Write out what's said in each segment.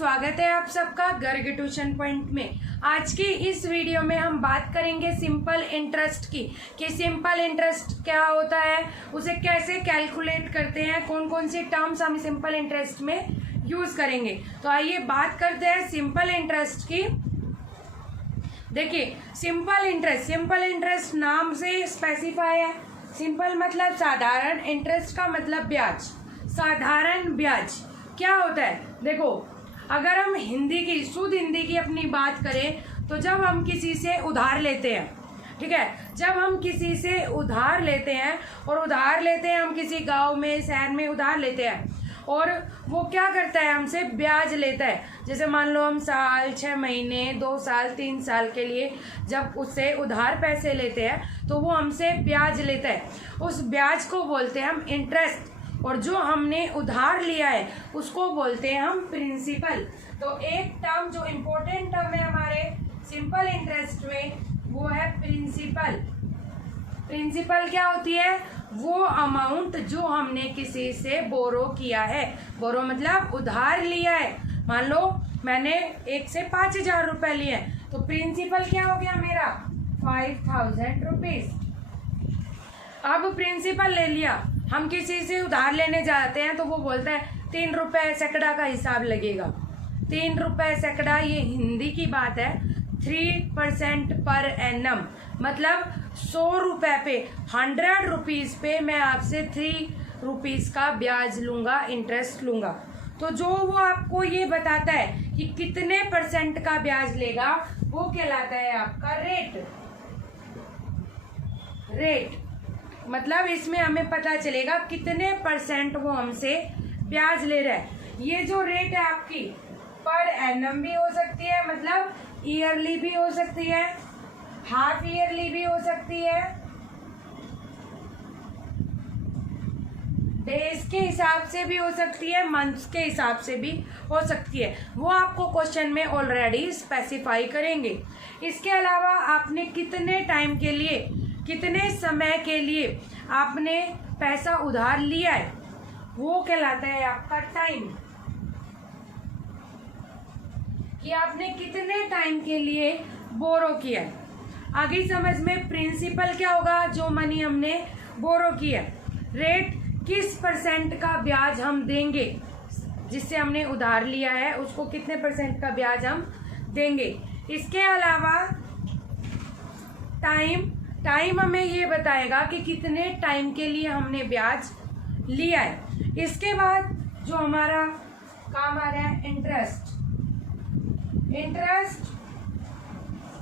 स्वागत है आप सबका गर्ग ट्यूशन पॉइंट में। आज की इस वीडियो में हम बात करेंगे सिंपल इंटरेस्ट की कि सिंपल इंटरेस्ट क्या होता है, उसे कैसे कैलकुलेट करते हैं, कौन कौन सी टर्म्स हम सिंपल इंटरेस्ट में यूज करेंगे। तो आइए बात करते हैं सिंपल इंटरेस्ट की। देखिए सिंपल इंटरेस्ट नाम से स्पेसिफाई है। सिंपल मतलब साधारण, इंटरेस्ट का मतलब ब्याज। साधारण ब्याज क्या होता है? देखो अगर हम शुद्ध हिंदी की अपनी बात करें तो जब हम किसी से उधार लेते हैं, ठीक है, जब हम किसी से उधार लेते हैं और उधार लेते हैं हम किसी गांव में शहर में उधार लेते हैं और वो क्या करता है, हमसे ब्याज लेता है। जैसे मान लो हम साल, 6 महीने, 2 साल, 3 साल के लिए जब उससे उधार पैसे लेते हैं तो वो हमसे ब्याज लेता है। उस ब्याज को बोलते हैं हम इंटरेस्ट, और जो हमने उधार लिया है उसको बोलते हैं हम प्रिंसिपल। तो एक टर्म जो इम्पोर्टेंट टर्म है हमारे सिंपल इंटरेस्ट में वो है प्रिंसिपल। प्रिंसिपल क्या होती है? वो अमाउंट जो हमने किसी से बोरो किया है। बोरो मतलब उधार लिया है। मान लो मैंने एक से 5,000 रुपए लिए हैं तो प्रिंसिपल क्या हो गया मेरा 5,000 रुपीज। अब प्रिंसिपल ले लिया, हम किसी से उधार लेने जाते हैं तो वो बोलता है 3 रुपए सैकड़ा का हिसाब लगेगा। 3 रुपए सैकड़ा ये हिंदी की बात है। 3% पर एनम मतलब 100 रुपए पे, 100 रुपीज पे मैं आपसे 3 रुपीज का ब्याज लूंगा, इंटरेस्ट लूंगा। तो जो वो आपको ये बताता है कि कितने % का ब्याज लेगा वो कहलाता है आपका रेट। मतलब इसमें हमें पता चलेगा कितने % वो हमसे ब्याज ले रहा है। ये जो रेट है आपकी पर एनम भी हो सकती है, मतलब ईयरली भी हो सकती है, हाफ ईयरली भी हो सकती है, डेज के हिसाब से भी हो सकती है, मंथ्स के हिसाब से भी हो सकती है। वो आपको क्वेश्चन में ऑलरेडी स्पेसिफाई करेंगे। इसके अलावा आपने कितने टाइम के लिए, कितने समय के लिए आपने पैसा उधार लिया है वो कहलाता है आपका टाइम, कि आपने कितने टाइम के लिए बोरो किया है। आगे समझ में प्रिंसिपल क्या होगा? जो मनी हमने बोरो किया। रेट किस % का ब्याज हम देंगे, जिससे हमने उधार लिया है उसको कितने % का ब्याज हम देंगे। इसके अलावा टाइम हमें ये बताएगा कि कितने टाइम के लिए हमने ब्याज लिया है। इसके बाद जो हमारा काम आ रहा है इंटरेस्ट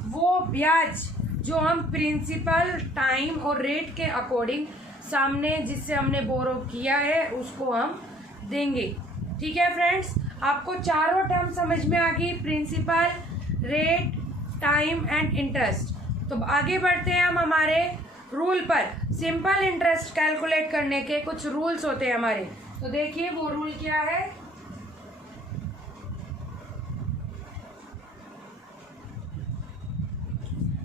वो ब्याज जो हम प्रिंसिपल, टाइम और रेट के अकॉर्डिंग सामने जिससे हमने बोरो किया है उसको हम देंगे। ठीक है फ्रेंड्स, आपको चारों टर्म समझ में आ गई, principal, rate, time and interest. तो आगे बढ़ते हैं हम हमारे रूल पर। सिंपल इंटरेस्ट कैलकुलेट करने के कुछ रूल्स होते हैं हमारे, तो देखिए वो रूल क्या है।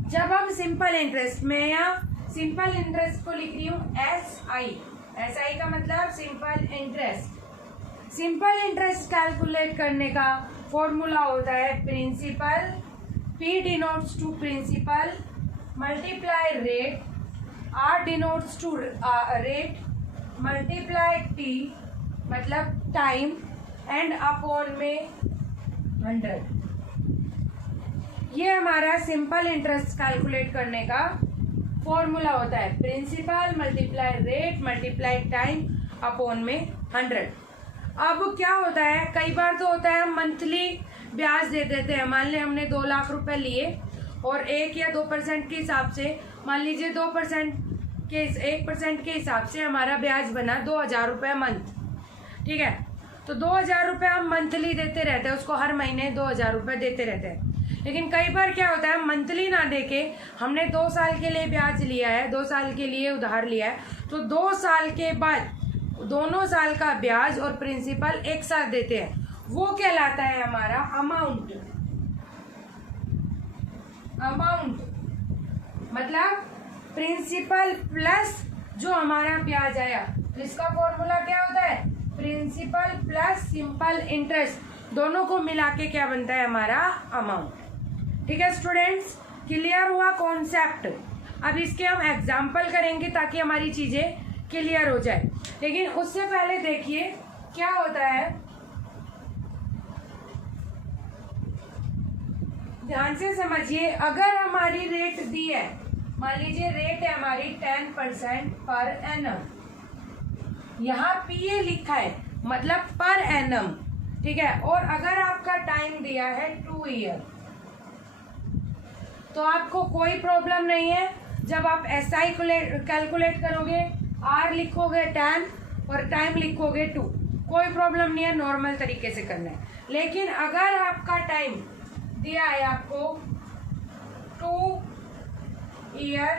जब हम सिंपल इंटरेस्ट में, या सिंपल इंटरेस्ट को लिख रही हूं SI का मतलब simple interest. Simple interest calculate करने का फॉर्मूला होता है principal, P denotes to principal, multiply rate, R denotes to rate, multiply T मतलब टाइम एंड अपॉन में 100। ये हमारा सिंपल इंटरेस्ट कैलकुलेट करने का फॉर्मूला होता है। Principal multiply rate multiply time upon में 100। अब क्या होता है, कई बार तो होता है हम मंथली ब्याज दे देते हैं। मान लें हमने 2 लाख रुपए लिए और 1 या 2% के हिसाब से, मान लीजिए 2% के 1% के हिसाब से हमारा ब्याज बना 2,000 रुपये मंथ। ठीक है, तो 2,000 रुपये हम मंथली देते रहते हैं, उसको हर महीने 2,000 रुपये देते रहते हैं। लेकिन कई बार क्या होता है, मंथली ना देके हमने 2 साल के लिए ब्याज लिया है, 2 साल के लिए उधार लिया है, तो 2 साल के बाद दोनों साल का ब्याज और प्रिंसिपल एक साथ देते हैं। वो कहलाता है हमारा अमाउंट। मतलब प्रिंसिपल प्लस जो हमारा ब्याज आया, जिसका फॉर्मूला क्या होता है, प्रिंसिपल प्लस सिंपल इंटरेस्ट। दोनों को मिला के क्या बनता है हमारा अमाउंट। ठीक है स्टूडेंट्स, क्लियर हुआ कॉन्सेप्ट। अब इसके हम एग्जाम्पल करेंगे ताकि हमारी चीजें क्लियर हो जाए, लेकिन उससे पहले देखिए क्या होता है, ध्यान से समझिए। अगर हमारी रेट दी है, मान लीजिए रेट है हमारी 10% पर एनम, यहाँ पीए लिखा है मतलब पर एनम, ठीक है। और अगर आपका टाइम दिया है 2 ईयर, तो आपको कोई प्रॉब्लम नहीं है। जब आप SI कैलकुलेट करोगे, R लिखोगे 10 और टाइम लिखोगे 2, कोई प्रॉब्लम नहीं है, नॉर्मल तरीके से करना है। लेकिन अगर आपका टाइम दिया है आपको 2 ईयर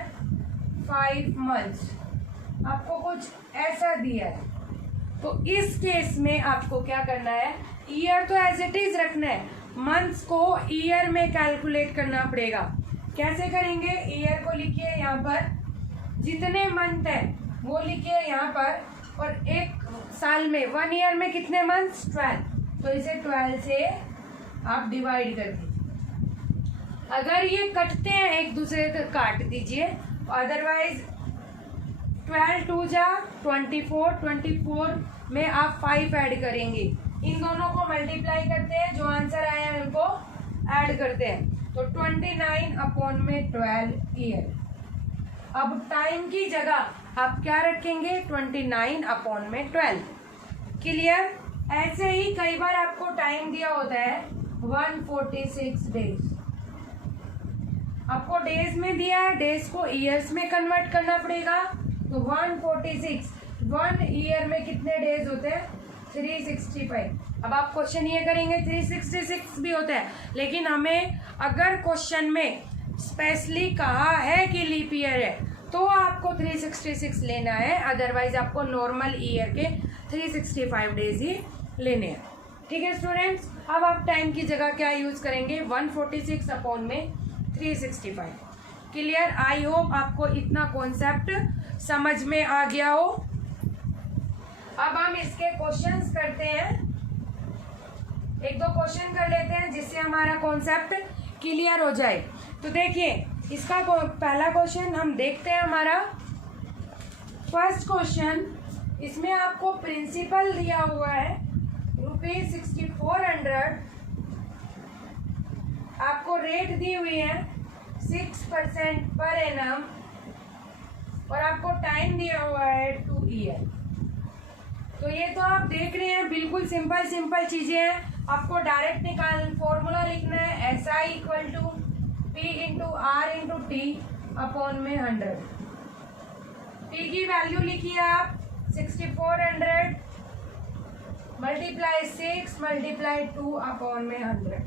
5 मंथ्स, आपको कुछ ऐसा दिया है, तो इस केस में आपको क्या करना है, ईयर तो एज इट इज रखना है, मंथ्स को ईयर में कैलकुलेट करना पड़ेगा। कैसे करेंगे, ईयर को लिखिए यहाँ पर, जितने मंथ है वो लिखिए यहाँ पर, और एक साल में 1 ईयर में कितने मंथ्स, 12, तो इसे 12 से आप डिवाइड कर दीजिए। अगर ये कटते हैं एक दूसरे को काट दीजिए, अदरवाइज 12 2 जा 24, 24 में आप 5 ऐड करेंगे, इन दोनों को मल्टीप्लाई करते हैं, जो आंसर आया है उनको ऐड करते हैं, तो 29 अपॉन में 12 ईयर। अब टाइम की जगह आप क्या रखेंगे, 29 अपॉन में 12। क्लियर। ऐसे ही कई बार आपको टाइम दिया होता है 146 डेज, आपको डेज में दिया है, डेज को ईयर्स में कन्वर्ट करना पड़ेगा, तो 146, 1 ईयर में कितने डेज होते हैं, 365। अब आप क्वेश्चन ये करेंगे 366 भी होता है, लेकिन हमें अगर क्वेश्चन में स्पेशली कहा है कि लीप ईयर है तो आपको 366 लेना है, अदरवाइज आपको नॉर्मल ईयर के 365 डेज ही लेने हैं। ठीक है स्टूडेंट्स, अब आप टाइम की जगह क्या यूज करेंगे, 146 अपॉन में 365। क्लियर। आई होप आपको इतना कॉन्सेप्ट समझ में आ गया हो। अब हम इसके क्वेश्चंस करते हैं, एक दो क्वेश्चन कर लेते हैं जिससे हमारा कॉन्सेप्ट क्लियर हो जाए। तो देखिए इसका पहला क्वेश्चन हम देखते हैं। हमारा फर्स्ट क्वेश्चन, इसमें आपको प्रिंसिपल दिया हुआ है ₹6400, आपको रेट दी हुई है 6% पर एनम, और आपको टाइम दिया हुआ है 2 ईयर। तो ये तो आप देख रहे हैं बिल्कुल सिंपल सिंपल चीजें हैं। आपको डायरेक्ट फॉर्मूला लिखना है, SI equal to P into R into T upon में 100। P की वैल्यू लिखिए आप 6400 मल्टीप्लाई 6 मल्टीप्लाई 2 अपॉन में 100।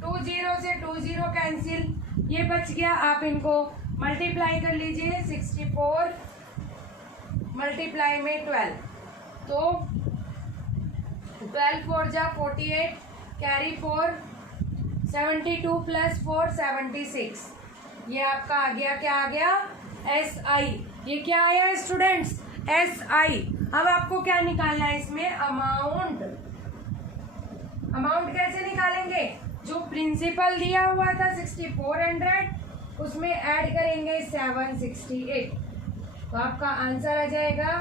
2 0 से 2 0 कैंसिल, ये बच गया, आप इनको मल्टीप्लाई कर लीजिए, 64 मल्टीप्लाई में 12, तो 12 4 जा 48, कैरी 4, 72 प्लस 4 76, ये आपका आ गया, क्या आ गया, SI। ये क्या आया है स्टूडेंट्स, SI। अब आपको क्या निकालना है इसमें, अमाउंट। अमाउंट कैसे निकालेंगे, जो प्रिंसिपल दिया हुआ था 6400, उसमें ऐड करेंगे 768, तो आपका आंसर आ जाएगा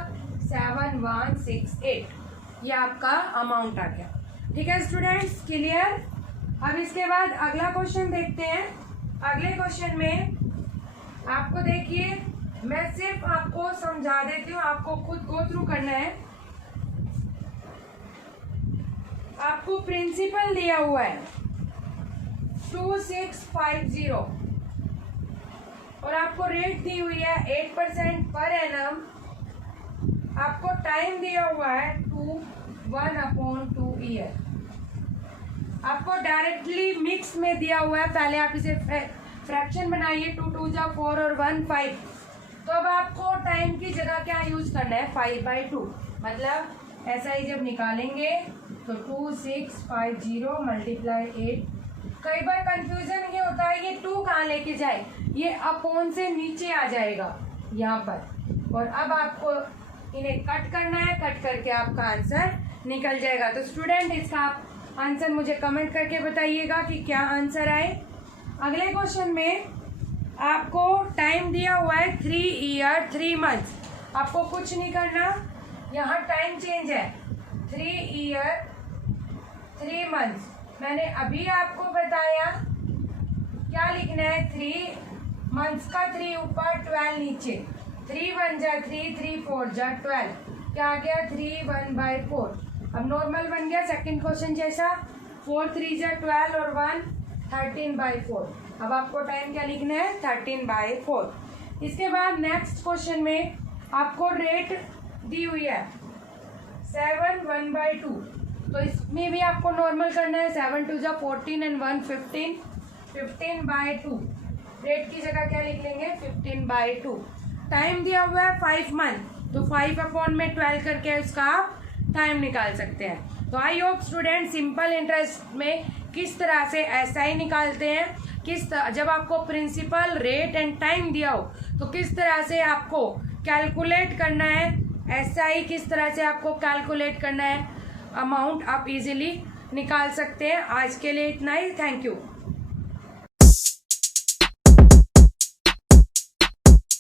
7168। ये आपका अमाउंट आ गया। ठीक है स्टूडेंट्स, क्लियर। अब इसके बाद अगला क्वेश्चन देखते हैं। अगले क्वेश्चन में आपको देखिए, मैं सिर्फ आपको समझा देती हूँ, आपको खुद गो थ्रू करना है। आपको प्रिंसिपल दिया हुआ है 2650, और आपको रेट दी हुई है 8% पर एनम, आपको टाइम दिया हुआ है 1/2 ईयर। आपको डायरेक्टली मिक्स में दिया हुआ है, पहले आप इसे फ्रैक्शन बनाइए, 2 2 जा 4 और 1 5। तो अब आपको टाइम की जगह क्या यूज करना है, 5/2, मतलब ऐसा ही जब निकालेंगे तो 2650 मल्टीप्लाई 8। कई बार कंफ्यूजन ये होता है, ये 2 कहाँ लेके जाए, ये अपॉन से नीचे आ जाएगा यहाँ पर, और अब आपको इन्हें कट करना है, कट करके आपका आंसर निकल जाएगा। तो स्टूडेंट इसका आप आंसर मुझे कमेंट करके बताइएगा कि क्या आंसर आए। अगले क्वेश्चन में आपको टाइम दिया हुआ है 3 ईयर 3 मंथ्स। आपको कुछ नहीं करना, यहाँ टाइम चेंज है 3 ईयर 3 मंथ्स। मैंने अभी आपको बताया क्या लिखना है, 3 मंथ्स का 3 ऊपर 12 नीचे, 3 1 जा 3, 3 4 जा 12, क्या आ गया 3 1/4। अब नॉर्मल बन गया सेकंड क्वेश्चन जैसा, 4 3 जा 12 और 1 13/4। अब आपको टाइम क्या लिखना है 13/4। इसके बाद नेक्स्ट क्वेश्चन में आपको रेट दी हुई है 7 1/2, तो इसमें भी आपको नॉर्मल करना है, 7 2 जा 14 एंड 1 15, 15/2। रेट की जगह क्या लिख लेंगे 15/2। टाइम दिया हुआ है 5 मंथ, तो 5/12 करके उसका आप टाइम निकाल सकते हैं। तो I hope student simple interest में किस तरह से एसआई निकालते हैं, जब आपको प्रिंसिपल रेट एंड टाइम दिया हो तो किस तरह से आपको कैलकुलेट करना है, एसआई किस तरह से आपको कैलकुलेट करना है, अमाउंट आप इजीली निकाल सकते हैं। आज के लिए इतना ही, थैंक यू।